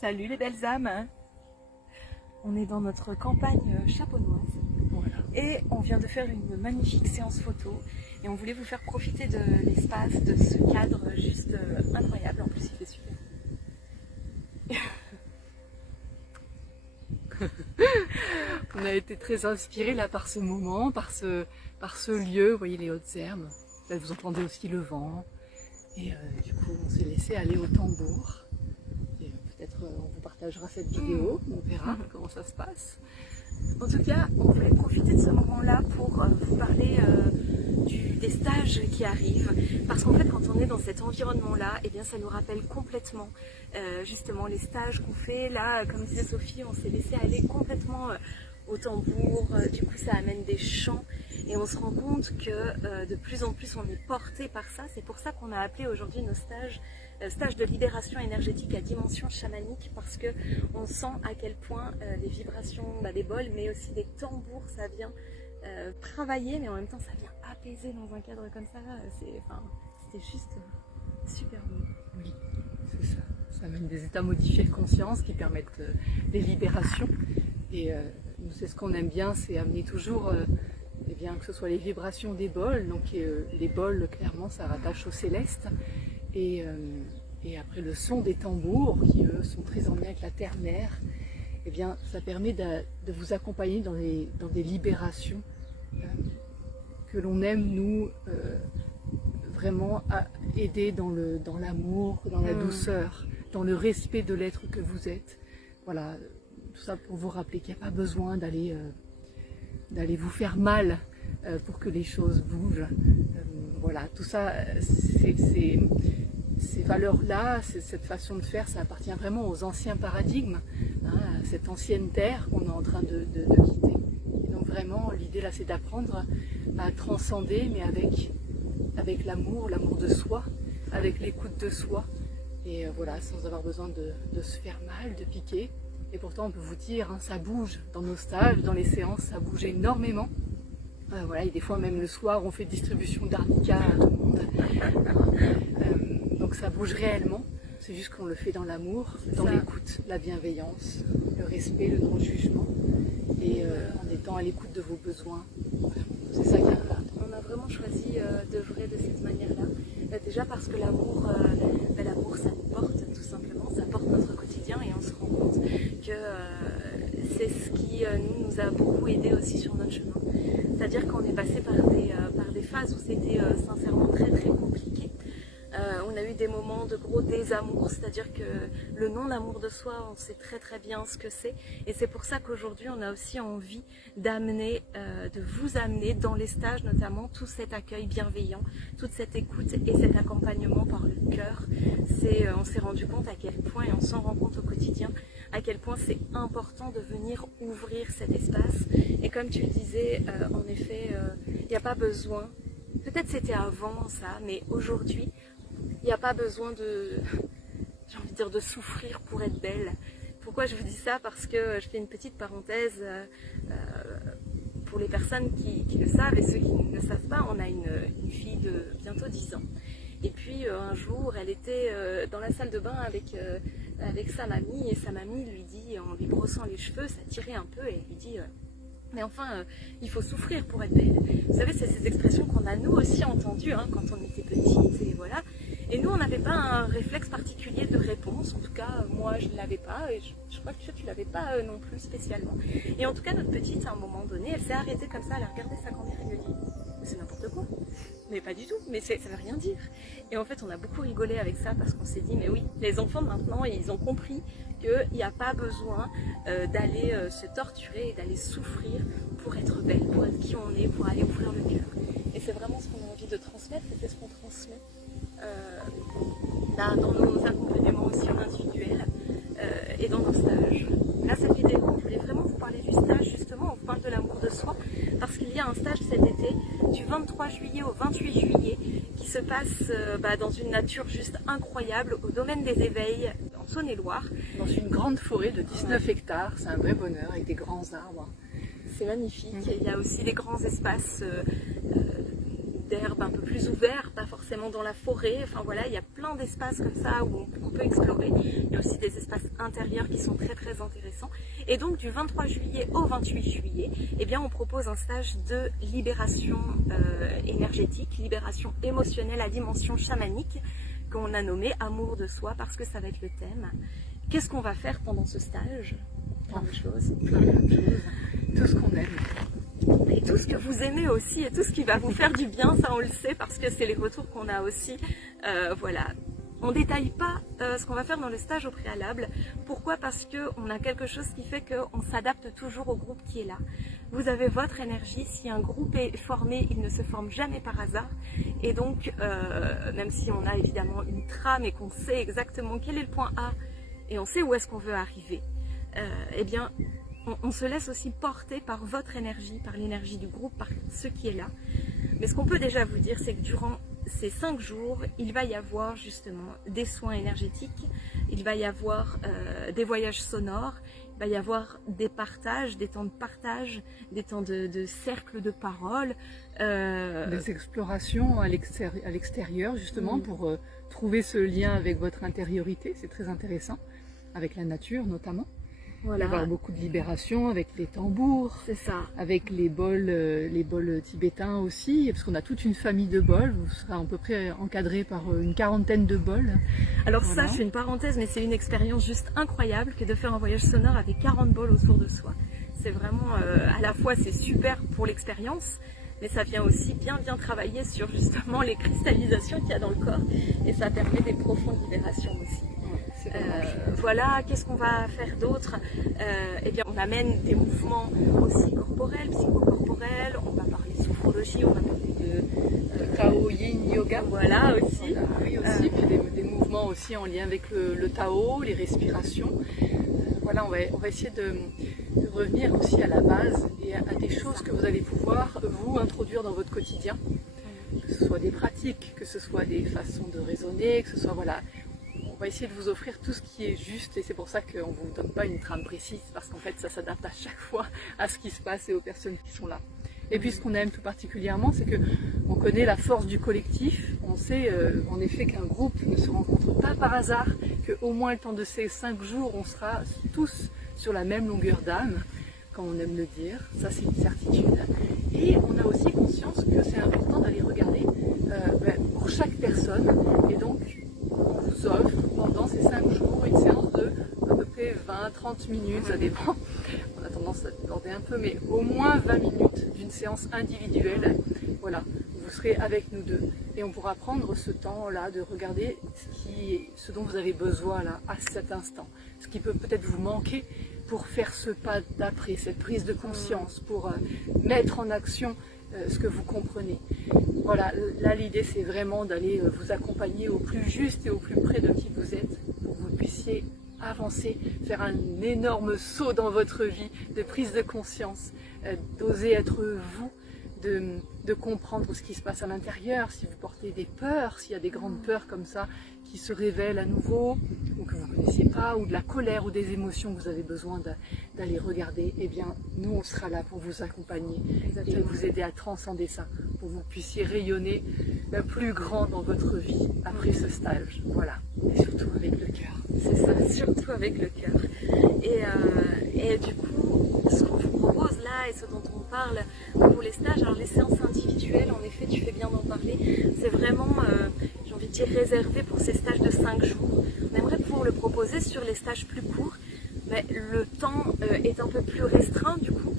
Salut les belles âmes. On est dans notre campagne chaponnoise, voilà. Et on vient de faire une magnifique séance photo et on voulait vous faire profiter de l'espace, de ce cadre juste incroyable. En plus il fait super. On a été très inspirés là par ce moment, par ce lieu. Vous voyez les hautes herbes, là vous entendez aussi le vent. Et du coup on s'est laissé aller au tambour. Peut-être on vous partagera cette vidéo, on verra comment ça se passe. En tout cas, on voulait profiter de ce moment-là pour vous parler des stages qui arrivent. Parce qu'en fait, quand on est dans cet environnement-là, eh bien, ça nous rappelle complètement justement les stages qu'on fait. Là, comme disait Sophie, on s'est laissé aller complètement au tambour. Du coup, ça amène des chants. Et on se rend compte que de plus en plus, on est porté par ça. C'est pour ça qu'on a appelé aujourd'hui nos stages stage de libération énergétique à dimension chamanique, parce que on sent à quel point les vibrations des bols, mais aussi des tambours, ça vient travailler, mais en même temps ça vient apaiser dans un cadre comme ça. C'était juste super beau. Oui, c'est ça. Ça amène des états modifiés de conscience qui permettent des libérations. Et nous, c'est ce qu'on aime bien, c'est amener toujours, eh bien, que ce soit les vibrations des bols. Donc les bols, clairement, ça rattache au céleste. Et après le son des tambours, qui eux sont très en lien avec la terre-mère, eh bien, ça permet de vous accompagner dans des libérations que l'on aime, nous, vraiment aider dans l'amour, dans la douceur, dans le respect de l'être que vous êtes. Voilà, tout ça pour vous rappeler qu'il n'y a pas besoin d'aller vous faire mal pour que les choses bougent. Voilà, tout ça, ces valeurs-là, cette façon de faire, ça appartient vraiment aux anciens paradigmes, hein, à cette ancienne terre qu'on est en train de quitter. Et donc vraiment, l'idée là, c'est d'apprendre à transcender, mais avec l'amour de soi, avec l'écoute de soi, et voilà, sans avoir besoin de se faire mal, de piquer. Et pourtant, on peut vous dire, hein, ça bouge dans nos stages, dans les séances, ça bouge énormément. Voilà, et des fois, même le soir, on fait distribution d'arnica à tout le monde. Donc ça bouge réellement, c'est juste qu'on le fait dans l'amour, dans l'écoute, la bienveillance, le respect, le non-jugement, et en étant à l'écoute de vos besoins. C'est ça qui est important. On a vraiment choisi d'œuvrer de cette manière-là. Déjà parce que l'amour, ça nous porte tout simplement, ça porte notre quotidien, et on se rend compte que c'est ce qui nous a beaucoup aidé aussi sur notre chemin. C'est-à-dire qu'on est passé par des phases où c'était sincèrement très très compliqué. On a eu des moments de gros désamour, c'est-à-dire que le non-amour de soi, on sait très très bien ce que c'est. Et c'est pour ça qu'aujourd'hui, on a aussi envie de vous amener dans les stages, notamment tout cet accueil bienveillant, toute cette écoute et cet accompagnement par le cœur. On s'est rendu compte à quel point, et on s'en rend compte au quotidien, à quel point c'est important de venir ouvrir cet espace. Et comme tu le disais, en effet, il n'y a pas besoin, peut-être c'était avant ça, mais aujourd'hui, il n'y a pas besoin j'ai envie de dire, de souffrir pour être belle. Pourquoi je vous dis ça? Parce que je fais une petite parenthèse pour les personnes qui le savent, et ceux qui ne le savent pas. On a une fille de bientôt 10 ans. Et puis un jour, elle était dans la salle de bain avec sa mamie, et sa mamie lui dit, en lui brossant les cheveux, ça tirait un peu, et elle lui dit mais enfin, il faut souffrir pour être belle. Vous savez, c'est ces expressions qu'on a nous aussi entendues quand on était petite, et voilà. Et nous, on n'avait pas un réflexe particulier de réponse. En tout cas, moi, je ne l'avais pas, et je crois que tu ne l'avais pas non plus spécialement. Et en tout cas, notre petite, à un moment donné, elle s'est arrêtée comme ça, elle a regardé sa grand-mère et lui a dit « c'est n'importe quoi ». Mais pas du tout, mais ça ne veut rien dire. Et en fait, on a beaucoup rigolé avec ça, parce qu'on s'est dit, mais oui, les enfants de maintenant, ils ont compris qu'il n'y a pas besoin d'aller se torturer et d'aller souffrir pour être belle, pour être qui on est, pour aller ouvrir le cœur. Et c'est vraiment ce qu'on a envie de transmettre, et c'est ce qu'on transmet dans nos accompagnements aussi en individuel et dans nos stages. Là, cette vidéo, on voulait vraiment vous parler du stage, justement, on vous parle de l'amour de soi, parce qu'il y a un stage cet été, du 23 juillet au 28 juillet, qui se passe dans une nature juste incroyable, au domaine des éveils, en Saône-et-Loire. Dans une grande forêt de 19 hectares, c'est un vrai bonheur, avec des grands arbres. C'est magnifique. Il y a aussi des grands espaces d'herbe un peu plus ouvert, pas forcément dans la forêt. Enfin voilà, il y a plein d'espaces comme ça où on peut explorer. Il y a aussi des espaces intérieurs qui sont très très intéressants. Et donc du 23 juillet au 28 juillet, eh bien, on propose un stage de libération énergétique, libération émotionnelle à dimension chamanique, qu'on a nommé Amour de soi, parce que ça va être le thème. Qu'est-ce qu'on va faire pendant ce stage? Plein de choses. Tout ce qu'on aime. Et tout ce que vous aimez aussi, et tout ce qui va vous faire du bien, ça on le sait, parce que c'est les retours qu'on a aussi. Voilà. On ne détaille pas ce qu'on va faire dans le stage au préalable. Pourquoi? Parce qu'on a quelque chose qui fait qu'on s'adapte toujours au groupe qui est là. Vous avez votre énergie. Si un groupe est formé, il ne se forme jamais par hasard. Et donc, même si on a évidemment une trame et qu'on sait exactement quel est le point A et on sait où est-ce qu'on veut arriver, eh bien, on se laisse aussi porter par votre énergie, par l'énergie du groupe, par ce qui est là. Mais ce qu'on peut déjà vous dire, c'est que durant ces 5 jours, il va y avoir justement des soins énergétiques, il va y avoir des voyages sonores, il va y avoir des partages, des temps de partage, des temps de cercle de parole. Des explorations à l'extérieur justement pour trouver ce lien avec votre intériorité, c'est très intéressant, avec la nature notamment. Voilà. Il va y avoir beaucoup de libération avec les tambours, c'est ça, avec les bols tibétains aussi, parce qu'on a toute une famille de bols. Vous serez à peu près encadré par une quarantaine de bols. Alors voilà. Ça, je fais une parenthèse, mais c'est une expérience juste incroyable que de faire un voyage sonore avec 40 bols autour de soi. C'est vraiment, à la fois c'est super pour l'expérience, mais ça vient aussi bien travailler sur justement les cristallisations qu'il y a dans le corps, et ça permet des profondes libérations aussi. Voilà, qu'est-ce qu'on va faire d'autre? Eh bien, on amène des mouvements aussi corporels, psychocorporels, on va parler de sophrologie, on va parler de Tao Yin Yoga. Voilà, aussi. Voilà, oui, aussi, puis des mouvements aussi en lien avec le Tao, les respirations. Voilà, on va essayer de revenir aussi à la base et à des choses que vous allez pouvoir, vous, introduire dans votre quotidien. Que ce soit des pratiques, que ce soit des façons de raisonner, que ce soit, voilà... On va essayer de vous offrir tout ce qui est juste, et c'est pour ça qu'on ne vous donne pas une trame précise, parce qu'en fait ça s'adapte à chaque fois à ce qui se passe et aux personnes qui sont là. Et puis ce qu'on aime tout particulièrement, c'est qu'on connaît la force du collectif. On sait en effet qu'un groupe ne se rencontre pas par hasard, qu'au moins le temps de ces 5 jours, on sera tous sur la même longueur d'âme, quand on aime le dire, ça c'est une certitude. Et on a aussi conscience que c'est important d'aller regarder pour chaque personne, et donc on vous offre pendant ces 5 jours une séance de à peu près 20-30 minutes, ça dépend, on a tendance à déborder un peu, mais au moins 20 minutes d'une séance individuelle. Voilà, vous serez avec nous deux et on pourra prendre ce temps-là de regarder ce dont vous avez besoin là, à cet instant, ce qui peut peut-être vous manquer pour faire ce pas d'après, cette prise de conscience, pour mettre en action ce que vous comprenez. Voilà, là l'idée c'est vraiment d'aller vous accompagner au plus juste et au plus près de qui vous êtes, pour que vous puissiez avancer, faire un énorme saut dans votre vie de prise de conscience, d'oser être vous, de comprendre ce qui se passe à l'intérieur, si vous portez des peurs, s'il y a des grandes peurs comme ça qui se révèlent à nouveau, ou que vous ne connaissiez pas, ou de la colère ou des émotions que vous avez besoin d'aller regarder, eh bien nous on sera là pour vous accompagner et vous aider à transcender ça, pour que vous puissiez rayonner le plus grand dans votre vie après ce stage. Voilà, et surtout avec le cœur. C'est ça, surtout avec le cœur. Et du coup, ce qu'on vous propose là et ce dont on parle pour les stages, alors les séances individuelles, en effet tu fais bien d'en parler, c'est vraiment, j'ai envie de dire, réservé pour ces stages de 5 jours. On aimerait pouvoir le proposer sur les stages plus courts, mais le temps est un peu plus restreint du coup.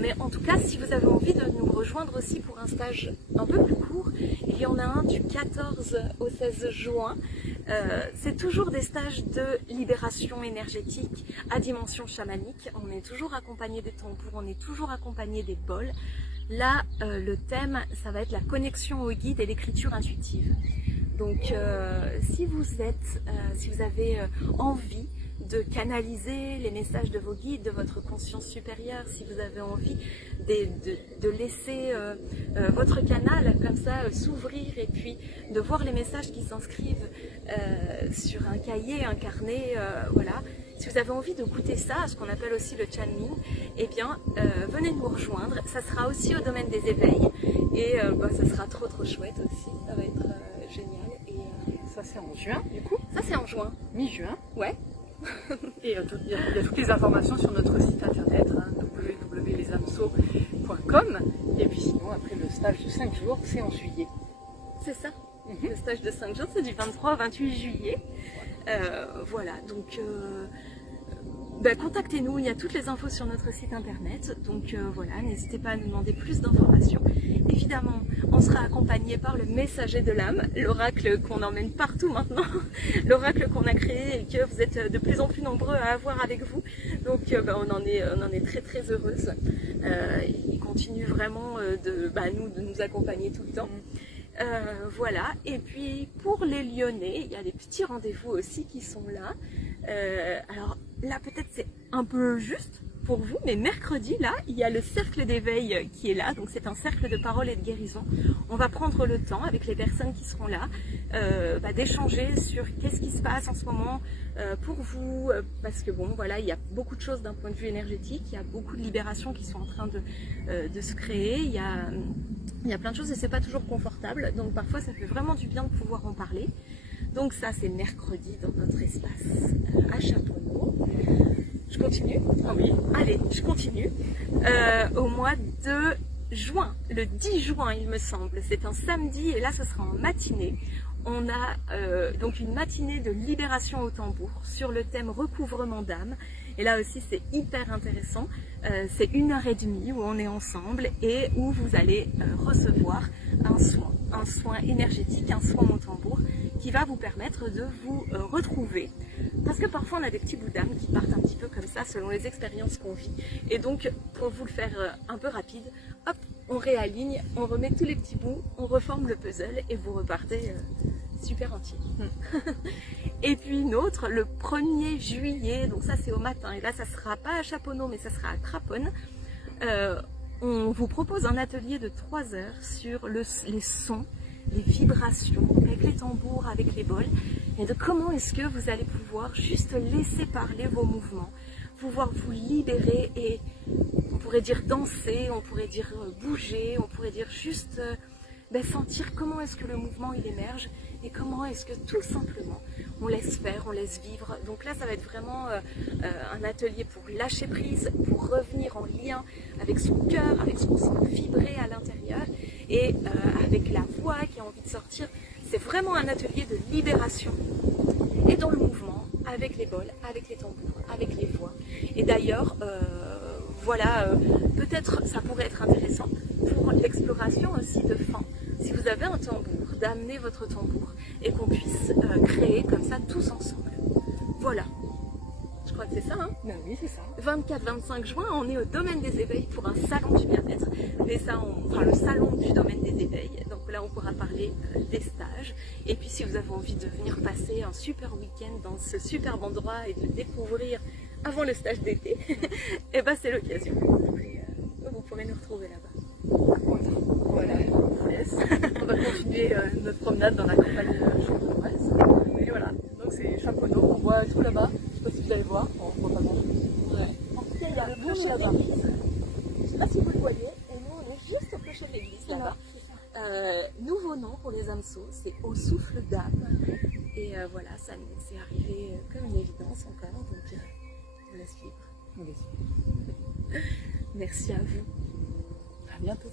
Mais en tout cas, si vous avez envie de nous rejoindre aussi pour un stage un peu plus court, il y en a un du 14 au 16 juin. C'est toujours des stages de libération énergétique à dimension chamanique. On est toujours accompagné des tambours, on est toujours accompagné des bols. Là, le thème, ça va être la connexion au guide et l'écriture intuitive. Donc, si vous avez envie de canaliser les messages de vos guides, de votre conscience supérieure, si vous avez envie de laisser votre canal comme ça s'ouvrir et puis de voir les messages qui s'inscrivent sur un cahier, un carnet, voilà, Si vous avez envie de goûter ça, ce qu'on appelle aussi le channeling, eh bien, venez nous rejoindre. Ça sera aussi au domaine des éveils et ça sera trop chouette aussi. Ça va être génial. Et ça c'est en juin du coup. Ça c'est en juin. Mi-juin. Ouais. Et il y a toutes les informations sur notre site internet, hein, www.lesamso.com. Et puis sinon, après le stage de 5 jours, c'est en juillet. C'est ça. Le stage de 5 jours, c'est du 23 au 28 juillet. Voilà, donc contactez-nous, il y a toutes les infos sur notre site internet. Donc voilà, n'hésitez pas à nous demander plus d'informations. Évidemment, on sera accompagné par le messager de l'âme, l'oracle qu'on emmène partout maintenant, l'oracle qu'on a créé et que vous êtes de plus en plus nombreux à avoir avec vous. Donc on en est très heureuse. Il continue vraiment de nous accompagner tout le temps. Voilà, et puis pour les Lyonnais, il y a des petits rendez-vous aussi qui sont là. Alors là peut-être c'est un peu juste pour vous, mais mercredi là, il y a le cercle d'éveil qui est là, donc c'est un cercle de parole et de guérison. On va prendre le temps avec les personnes qui seront là, d'échanger sur qu'est-ce qui se passe en ce moment pour vous, parce que bon voilà, il y a beaucoup de choses d'un point de vue énergétique, il y a beaucoup de libérations qui sont en train de se créer, il y a plein de choses et c'est pas toujours confortable, donc parfois ça fait vraiment du bien de pouvoir en parler. Donc ça c'est mercredi dans notre espace à Chaponneau. Je continue? Ah oui. Allez, je continue. Au mois de juin, le 10 juin il me semble, c'est un samedi et là ce sera en matinée. On a donc une matinée de libération au tambour sur le thème recouvrement d'âme. Et là aussi c'est hyper intéressant, c'est 1h30 où on est ensemble et où vous allez recevoir un soin énergétique, un soin au tambour qui va vous permettre de vous retrouver. Parce que parfois on a des petits bouts d'âme qui partent un petit peu comme ça selon les expériences qu'on vit. Et donc pour vous le faire un peu rapide, hop, on réaligne, on remet tous les petits bouts, on reforme le puzzle et vous repartez super entier. Et puis une autre, le 1er juillet, donc ça c'est au matin, et là ça sera pas à Chaponneau mais ça sera à Craponne. On vous propose un atelier de 3 heures sur les sons, les vibrations, avec les tambours, avec les bols, et de comment est-ce que vous allez pouvoir juste laisser parler vos mouvements, pouvoir vous libérer et on pourrait dire danser, on pourrait dire bouger, on pourrait dire juste sentir comment est-ce que le mouvement il émerge et comment est-ce que tout simplement on laisse faire, on laisse vivre. Donc là ça va être vraiment un atelier pour lâcher prise, pour revenir en lien avec son cœur, avec ce qu'on sent vibrer à l'intérieur et avec la voix qui a envie de sortir. C'est vraiment un atelier de libération et dans le mouvement, avec les bols, avec les tambours, avec les voix. Et d'ailleurs, voilà, peut-être ça pourrait être intéressant pour l'exploration aussi de fin. Si vous avez un tambour, d'amener votre tambour et qu'on puisse créer comme ça tous ensemble. Voilà. Je crois que c'est ça, hein? Ben oui, c'est ça. 24-25 juin, on est au domaine des éveils pour un salon du bien-être. Mais ça, le salon du domaine des éveils. Donc là, on pourra parler des stages. Et puis, si vous avez envie de venir passer un super week-end dans ce superbe endroit et de le découvrir avant le stage d'été, et ben c'est l'occasion. Vous pourrez nous retrouver là-bas. Voilà. Yes. On va continuer notre promenade dans la campagne champenoise. Et voilà, donc c'est Chaponneau, on voit tout là-bas. Je sais pas si vous allez voir, on voit pas grand chose. Ouais. En tout cas, il y a le clocher de l'église. Je ne sais pas si vous le voyez, et nous on est juste au clocher de l'église là-bas. Nouveau nom pour les hameçons, c'est Au souffle d'âme. Et voilà, ça c'est arrivé comme une évidence encore, donc on laisse vivre. On laisse vivre. Merci à vous. À bientôt.